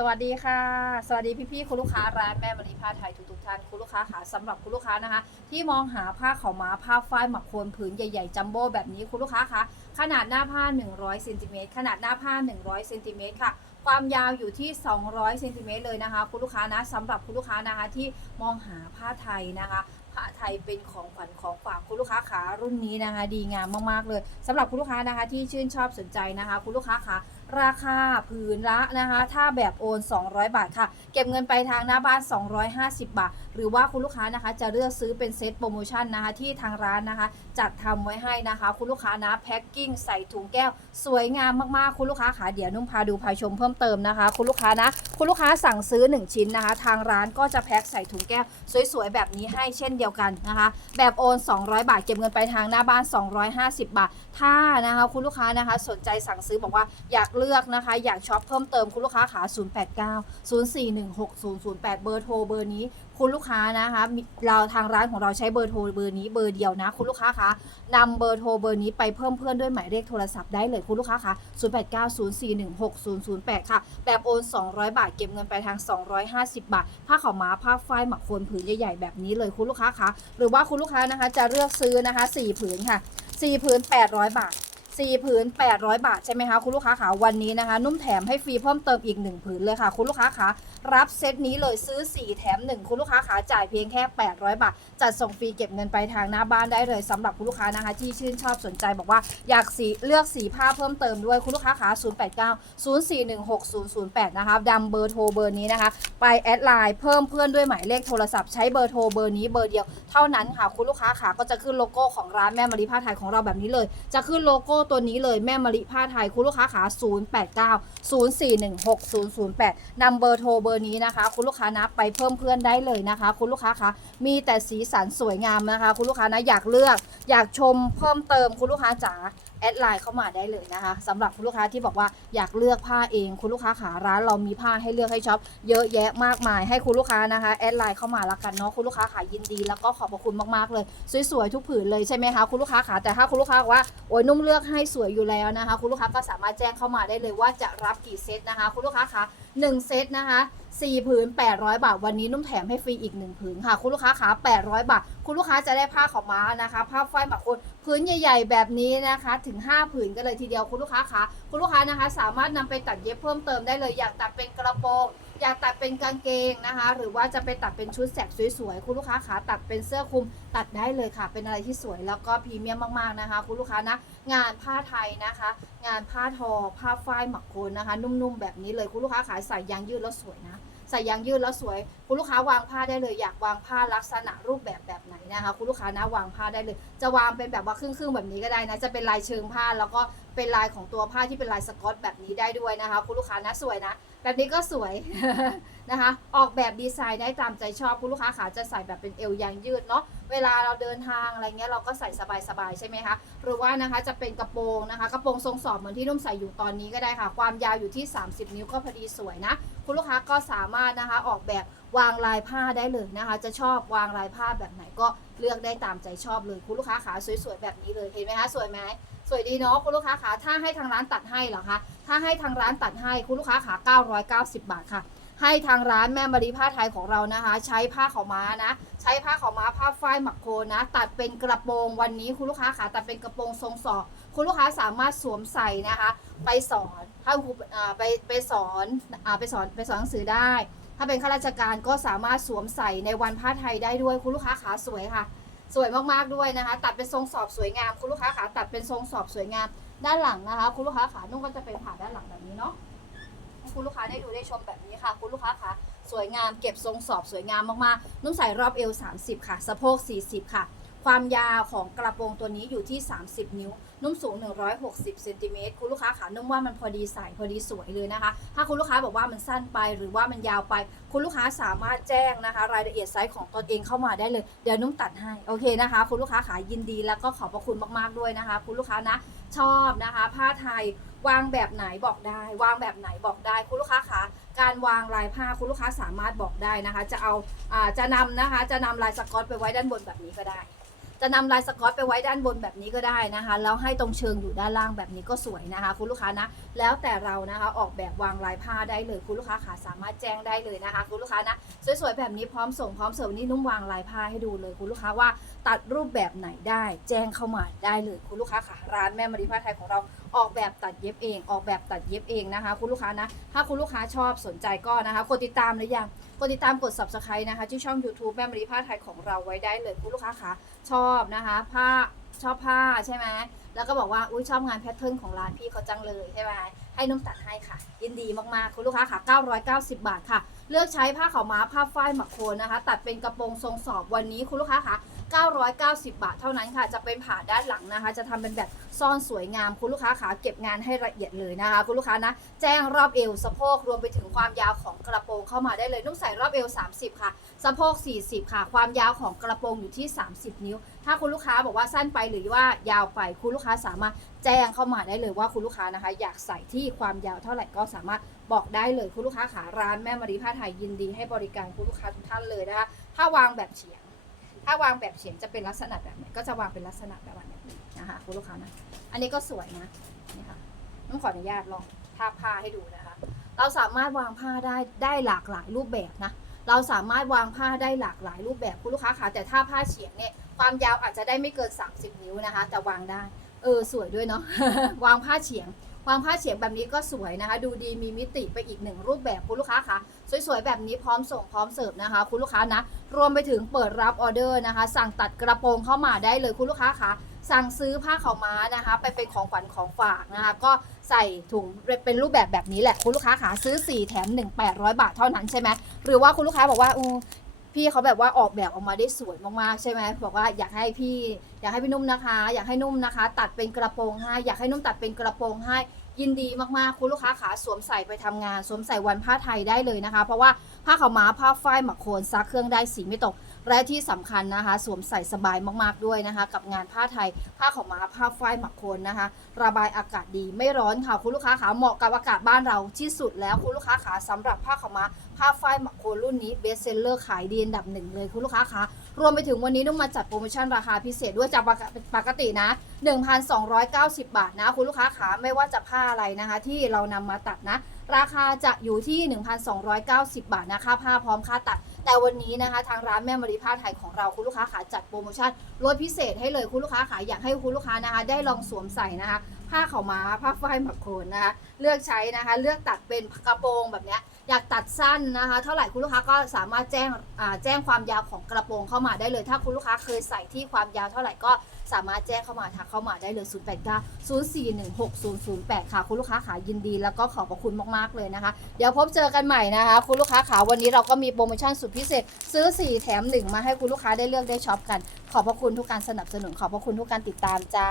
สวัสดีค่ะ สวัสดีพี่ๆคุณลูกค้าร้านแม่มณีผ้าไทยทุกๆท่านคุณลูกค้าค่ะสำหรับคุณลูกค้านะคะ ที่มองหาผ้าขาวม้าผ้าฝ้ายหมักโคนผืนใหญ่ๆจัมโบ้แบบนี้คุณลูกค้าคะขนาดหน้าผ้า 100เซนติเมตรขนาดหน้าผ้า 100เซนติเมตรค่ะ ความยาวอยู่ที่ 200เซนติเมตรเลยนะคะ คุณลูกค้านะสำหรับคุณลูกค้านะคะที่มองหาผ้าไทยนะคะผ้าไทยเป็นของขวัญของฝากคุณลูกค้าขารุ่นนี้นะคะ ดีงามมากๆเลยสำหรับคุณลูกค้านะคะที่ชื่นชอบสนใจนะคะ คุณลูกค้าขา ราคาผืนละนะคะ ถ้าแบบโอน 200 บาทค่ะ เก็บเงินไปทางหน้าบ้าน 250 บาท หรือว่าคุณลูกค้านะคะจะเลือกซื้อเป็นเซตโปรโมชั่นนะคะ ที่ทางร้านนะคะ จัดทำไว้ให้นะคะ คุณลูกค้านะแพ็คกิ้งใส่ถุงแก้ว สวยงามมากๆ คุณลูกค้าขาเดี๋ยวนุ่มพาดูพาชมเพิ่มเติมนะคะ คุณลูกค้านะ คุณลูกค้าสั่งซื้อ 1 ชิ้นนะคะ ทางร้านก็จะแพ็คใส่ถุงแก้ว สวยๆแบบนี้ให้เช่นเดียวกันนะคะ แบบโอน 200 บาท เก็บเงินไปทางหน้าบ้าน 250 บาท ถ้านะคะคุณลูกค้านะคะสนใจสั่งซื้อบอกว่าอยากเลือกนะคะ อยากช็อปเพิ่มเติมคุณลูกค้าขา089 0416 008 เบอร์โทรเบอร์นี้ คุณลูกค้านะคะเราทางร้านของเราใช้เบอร์โทรเบอร์นี้เบอร์เดียวนะ คุณลูกค้าคะนำเบอร์โทรเบอร์นี้ไปเพิ่มเพื่อนด้วยหมายเลขโทรศัพท์ได้เลยคุณลูกค้าคะ0890416008 ค่ะ แบบโอน 200 บาท เก็บเงินไปทาง 250 บาท ผ้าขาวม้าผ้าฝ้ายหมักโคนผืนใหญ่ๆแบบนี้เลยคุณลูกค้าคะหรือว่าคุณลูกค้านะคะจะเลือกซื้อนะคะ 4 ผืนค่ะ 4 ผืน 800 บาท 4 ผืน 800 บาทใช่ไหมคะ คุณลูกค้าคะวันนี้นะคะ นุ่มแถมให้ฟรีเพิ่มเติมอีก 1 ผืนเลยค่ะ คุณลูกค้าคะรับเซตนี้เลยซื้อ 4 แถม 1 คุณลูกค้าขาจ่ายเพียงแค่ 800 บาท จัดส่งฟรีเก็บเงินไปทางหน้าบ้านได้เลยสำหรับคุณลูกค้านะคะ ที่ชื่นชอบสนใจบอกว่าอยากสีเลือกสีผ้าเพิ่มเติมด้วยคุณลูกค้าขา089 0416 008 นะคะดำเบอร์โทรเบอร์นี้นะคะ ไปแอดไลน์เพิ่มเพื่อนด้วยหมายเลขโทรศัพท์ใช้เบอร์โทรเบอร์นี้เบอร์เดียวเท่านั้นค่ะคุณลูกค้าขาก็จะขึ้นโลโก้ของร้านแม่มะลิผ้าไทยของเราแบบนี้เลย จะขึ้นโลโก้ตัวนี้เลยแม่มะลิผ้าไทยคุณลูกค้าขา 089 0416 008นำเบอร์โทรเบอร์นี้นะคะ คุณลูกค้านะไปเพิ่มเพื่อนได้เลยนะคะ คุณลูกค้าคะมีแต่สีสันสวยงามนะคะ คุณลูกค้านะอยากเลือก อยากชมเพิ่มเติมคุณลูกค้าจ๋า แอดไลน์เข้ามาได้เลยนะคะสำหรับคุณลูกค้าที่บอกว่าอยากเลือกผ้าเอง คุณลูกค้าขาร้านเรามีผ้าให้เลือกให้ช็อปเยอะแยะมากมายให้คุณลูกค้านะคะแอดไลน์เข้ามาละกันเนาะคุณลูกค้าขายินดีแล้วก็ขอบพระคุณมากๆเลย สวยๆทุกผืนเลยใช่ไหมคะคุณลูกค้าขาแต่ถ้าคุณลูกค้าว่าโอ้ยนุ่มเลือกให้สวยอยู่แล้วนะคะ คุณลูกค้าก็สามารถแจ้งเข้ามาได้เลยว่าจะรับกี่เซตนะคะ คุณลูกค้าคะ1เซตนะคะ 4ผืน800 บาท วันนี้นุ่มแถมให้ฟรีอีก 1 ผืนค่ะ คุณลูกค้าขา800 บาท คุณลูกค้าจะได้ผ้าขาวม้านะคะผ้าฝ้ายหมักคนผืนใหญ่ ๆ แบบนี้นะคะ ถึง 5 ผืนกันเลยทีเดียวคุณลูกค้าขาคุณลูกค้านะคะ สามารถนำไปตัดเย็บเพิ่มเติมได้เลยอยากตัดเป็นกระโปรงอยากตัดเป็นกางเกงนะคะ หรือว่าจะไปตัดเป็นชุดแสกสวยๆ คุณลูกค้าขาตัดเป็นเสื้อคลุมตัดได้เลยค่ะ เป็นอะไรที่สวยแล้วก็พรีเมียมมากๆนะคะ คุณลูกค้านะ งานผ้าไทยนะคะ งานผ้าทอ ผ้าฝ้ายหมักโคนนะคะ นุ่มๆ แบบนี้เลยคุณลูกค้าขายใส่ยางยืดแล้วสวยนะ ใส่ยางยืดแล้วสวย คุณลูกค้าวางผ้าได้เลย อยากวางผ้าลักษณะรูปแบบแบบไหนนะคะคุณลูกค้านะวางผ้าได้เลย จะวางเป็นแบบว่าครึ่งๆแบบนี้ก็ได้นะจะเป็นลายเชิงผ้าแล้วก็เป็นลายของตัวผ้าที่เป็นลายสกอตแบบนี้ได้ด้วยนะคะ คุณลูกค้านะสวยนะ แบบนี้ก็สวยนะคะ ออกแบบดีไซน์ได้ตามใจชอบคุณลูกค้าขาจะใส่แบบเป็นเอวยางยืดเนาะเวลาเราเดินทางอะไรเงี้ยเราก็ใส่สบายๆใช่ไหมคะหรือว่านะคะจะเป็นกระโปรงนะคะ กระโปรงทรงสอบเหมือนที่นุ่มใส่อยู่ตอนนี้ก็ได้ค่ะ ความยาวอยู่ที่ 30 นิ้วก็พอดีสวยนะ คุณลูกค้าก็สามารถนะคะออกแบบวางลายผ้าได้เลยนะคะ จะชอบวางลายผ้าแบบไหนก็เลือกได้ตามใจชอบเลย คุณลูกค้าขาสวยๆแบบนี้เลยเห็นไหมคะสวยไหมสวยดีเนาะคุณลูกค้าขาถ้าให้ทางร้านตัดให้เหรอคะถ้าให้ทางร้านตัดให้คุณลูกค้าขา990 บาทค่ะ ให้ทางร้านแม่มารีผ้าไทยของเรานะคะ ใช้ผ้าขาวม้านะ ใช้ผ้าขาวม้าผ้าฝ้ายหมักโคนนะตัดเป็นกระโปรงวันนี้คุณลูกค้าขาตัดเป็นกระโปรงทรงศอก คุณลูกค้าสามารถสวมใส่นะคะ ไปสอนถ้าครูไปไปสอนอไปสอนไปสอนหนังสือได้ ถ้าเป็นข้าราชการก็สามารถสวมใส่ในวันผ้าไทยได้ด้วยคุณลูกค้าขาสวยค่ะ สวยมากๆด้วยนะคะ ตัดเป็นทรงสอบสวยงาม คุณลูกค้าขาตัดเป็นทรงสอบสวยงามด้านหลังนะคะ คุณลูกค้าขานุ่งก็จะเป็นผ่าด้านหลังแบบนี้เนาะให้คุณลูกค้าได้ดูได้ชมแบบนี้ค่ะ คุณลูกค้าขาสวยงามเก็บทรงสอบสวยงามมากๆนุ่งใส่รอบเอว 30 ค่ะ สะโพก 40 ค่ะ ความยาวของกระโปรงตัวนี้อยู่ที่ 30 นิ้ว นุ่มสูง 160เซนติเมตรคุณลูกค้าขานุ่มว่ามันพอดีใส่พอดีสวยเลยนะคะ ถ้าคุณลูกค้าบอกว่ามันสั้นไปหรือว่ามันยาวไป คุณลูกค้าสามารถแจ้งนะคะ รายละเอียดไซส์ของตนเองเข้ามาได้เลย เดี๋ยวนุ่มตัดให้โอเคนะคะ คุณลูกค้าขายินดีแล้วก็ขอบพระคุณมากๆด้วยนะคะ คุณลูกค้านะชอบนะคะ ผ้าไทยวางแบบไหนบอกได้ วางแบบไหนบอกได้ คุณลูกค้าขาการวางลายผ้าคุณลูกค้าสามารถบอกได้นะคะ จะเอาอาจะนำนะคะ จะนำลายสกอตไปไว้ด้านบนแบบนี้ก็ได้ จะนำลายสกอตไปไว้ด้านบนแบบนี้ก็ได้นะคะ แล้วให้ตรงเชิงอยู่ด้านล่างแบบนี้ก็สวยนะคะ คุณลูกค้านะ แล้วแต่เรานะคะออกแบบวางลายผ้าได้เลย คุณลูกค้าขาสามารถแจ้งได้เลยนะคะ คุณลูกค้านะ สวยๆแบบนี้พร้อมส่งพร้อมเสิร์ฟวันนี้นุ่มวางลายผ้าให้ดูเลย คุณลูกค้าว่าตัดรูปแบบไหนได้ แจ้งเข้ามาได้เลย คุณลูกค้าขาร้านแม่มารีผ้าไทยของเราออกแบบตัดเย็บเอง ออกแบบตัดเย็บเองนะคะ คุณลูกค้านะ ถ้าคุณลูกค้าชอบสนใจก็นะคะกดติดตามหรือยังกดติดตามกด subscribe นะคะที่ช่อง YouTube แม่มารีผ้าไทยของเราไว้ได้เลยคุณลูกค้าขาชอบนะคะผ้าชอบผ้าใช่ไหมแล้วก็บอกว่าอุ้ยชอบงานแพทเทิร์นของร้านพี่เขาจังเลยใช่ไหมให้นุ่มตัดให้ค่ะ ยินดีมากๆ คุณลูกค้าค่ะ990 บาทค่ะ เลือกใช้ผ้าขาวม้าผ้าฝ้ายหมักโคนนะคะ ตัดเป็นกระโปรงทรงสอบวันนี้คุณลูกค้าค่ะ 990 บาทเท่านั้นค่ะ จะเป็นผ่าด้านหลังนะคะ จะทำเป็นแบบซ่อนสวยงาม คุณลูกค้าขาเก็บงานให้ละเอียดเลยนะคะ คุณลูกค้านะ แจ้งรอบเอวสะโพกรวมไปถึงความยาวของกระโปรงเข้ามาได้เลยนุ่มใส่รอบเอว 30 ค่ะ สะโพก 40 ค่ะ ความยาวของกระโปรงอยู่ที่ 30 นิ้ว ถ้าคุณลูกค้าบอกว่าสั้นไปหรือว่ายาวไป คุณลูกค้าสามารถแจ้งเข้ามาได้เลยว่าคุณลูกค้านะคะ อยากใส่ที่ความยาวเท่าไหร่ก็สามารถบอกได้เลยคุณลูกค้าขาร้านแม่มารีผ้าไทยยินดีให้บริการคุณลูกค้าทุกท่านเลยนะคะถ้าวางแบบเฉียง ถ้าวางแบบเฉียงจะเป็นลักษณะแบบไหนก็จะวางเป็นลักษณะแบบนี้นะคะคุณลูกค้านะ อันนี้ก็สวยนะนี่ค่ะต้องขออนุญาตลองทาผ้าให้ดูนะคะ เราสามารถวางผ้าได้ได้หลากหลายรูปแบบนะ เราสามารถวางผ้าได้หลากหลายรูปแบบคุณลูกค้าคะแต่ถ้าผ้าเฉียงเนี่ยความยาวอาจจะได้ไม่เกิน 30 นิ้วนะคะแต่วางได้ เออสวยด้วยเนาะวางผ้าเฉียง วางผ้าเฉียงแบบนี้ก็สวยนะคะ ดูดีมีมิติไปอีกหนึ่งรูปแบบคุณลูกค้าคะสวยๆแบบนี้พร้อมส่งพร้อมเสิร์ฟนะคะ คุณลูกค้านะรวมไปถึงเปิดรับออเดอร์นะคะ สั่งตัดกระโปรงเข้ามาได้เลยคุณลูกค้าคะสั่งซื้อผ้าขาวม้านะคะ ไปเป็นของขวัญของฝากนะคะ ก็ใส่ถุงเป็นรูปแบบแบบนี้แหละคุณลูกค้าขาซื้อ 4 แถม 1 800 บาทเท่านั้นใช่ไหมหรือว่าคุณลูกค้าบอกว่าอู พี่เขาแบบว่าออกแบบออกมาได้สวยมากๆใช่ไหมบอกว่าอยากให้พี่ อยากให้พี่นุ่มนะคะ อยากให้นุ่มนะคะ ตัดเป็นกระโปรงให้อยากให้นุ่มตัดเป็นกระโปรงให้ยินดีมากๆ คุณลูกค้าขาสวมใส่ไปทำงาน สวมใส่วันผ้าไทยได้เลยนะคะ เพราะว่าผ้าขาวม้าผ้าฝ้ายหมักโคนซักเครื่องได้สีไม่ตก และที่สำคัญนะคะ สวมใส่สบายมากๆด้วยนะคะ กับงานผ้าไทย ผ้าขาวม้าผ้าฝ้ายหมักโคนนะคะ ระบายอากาศดีไม่ร้อนค่ะคุณลูกค้าขาเหมาะกับอากาศบ้านเราที่สุดแล้วคุณลูกค้าขาสำหรับผ้าขาวม้าผ้าฝ้ายหมักโคนรุ่นนี้เบสเซลเลอร์ขายดีอันดับหนึ่งเลยคุณลูกค้าขารวมไปถึงวันนี้นุ่มมาจัดโปรโมชั่นราคาพิเศษด้วยจากปกตินะ 1,290 บาทนะ คุณลูกค้าขาไม่ว่าจะผ้าอะไรนะคะ ที่เรานำมาตัดนะ ราคาจะอยู่ที่ 1,290 บาทนะค่าผ้าพร้อมค่าตัด แต่วันนี้นะคะทางร้านแม่มารีผ้าไทยของเราคุณลูกค้าขาจัดโปรโมชั่นลดพิเศษให้เลยคุณลูกค้าขาอยากให้คุณลูกค้านะคะ ได้ลองสวมใส่นะคะผ้าขาวม้าผ้าฝ้ายหมักโคนนะคะเลือกใช้นะคะ เลือกตัดเป็นกระโปรงแบบเนี้ยอยากตัดสั้นนะคะ เท่าไหร่คุณลูกค้าก็สามารถแจ้งอ่าแจ้งความยาวของกระโปรงเข้ามาได้เลย ถ้าคุณลูกค้าเคยใส่ที่ความยาวเท่าไหร่ก็ สามารถแจ้งเข้ามาทักเข้ามาได้เลย 0 8 9 0 4 1 6 0 0 8 ค่ะ คุณลูกค้าขายินดี แล้วก็ขอบพระคุณมากๆเลยนะคะ เดี๋ยวพบเจอกันใหม่นะคะ คุณลูกค้าขาวันนี้เราก็มีโปรโมชั่นสุดพิเศษ ซื้อ 4 แถม 1 มาให้คุณลูกค้าได้เลือกได้ช็อปกัน ขอบพระคุณทุกการสนับสนุนขอบพระคุณทุกการติดตามจ้า